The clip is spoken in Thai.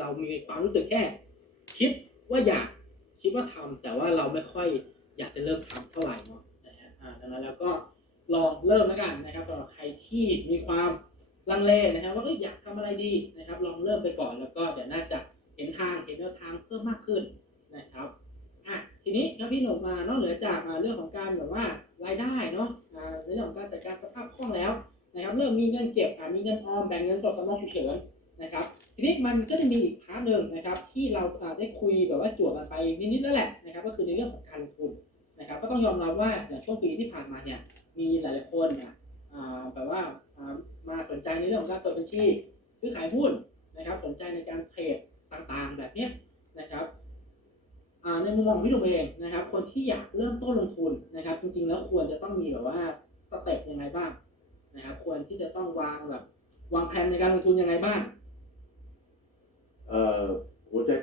เรามีความรู้สึกแค่คิดว่าอยากคิดว่าทำแต่ว่าเราไม่ค่อยอยากจะเริ่มทำเท่าไหร่เนาะนะฮะอ่าดังนั้นแล้วก็ลองเริ่มแล้วกันนะครับสำหรับใครที่มีความลังเลนะครับว่าเอยอยากทำอะไรดีนะครับ ลองเริ่มไปก่อนแล้วก็เดี๋ยวน่าจะเห็นทางเห็นแนวทางเพิ่มมากขึ้นนะครับอะทีนี้ครับพี่หนุ่มมานอกเหนือจากเรื่องของการแบบว่ารายได้เนาะอ่าในเรื่องของการจัดการสภาพคล่องแล้วนะครับ เริ่มมีเงินเก็บอ่ามีเงินออมแบ่งเงินสดสำรองฉุกเฉินนะครับ นี้มันก็จะมีอีกพาร์ทหนึ่งนะครับ ที่เราได้คุยแบบว่าจวบกันไปนิดๆแล้วแหละนะครับ ก็คือในเรื่องของการลงทุนนะครับ ก็ต้องยอมรับว่าอย่างช่วงปีที่ผ่านมาเนี่ยมีหลายๆคนเนี่ยแบบว่ามาสนใจในเรื่องของการเปิดบัญชีซื้อขายหุ้นนะครับ สนใจในการเทรดต่างๆ แบบนี้นะครับในมุมมองพี่หนุ่มเองนะครับ คนที่อยากเริ่มต้นลงทุนนะครับ จริงๆ แล้วควรจะต้องมีแบบว่าสเต็ปยังไงบ้างนะครับ ควรที่จะต้องวางแบบวางแผนในการลงทุนยังไงบ้าง which I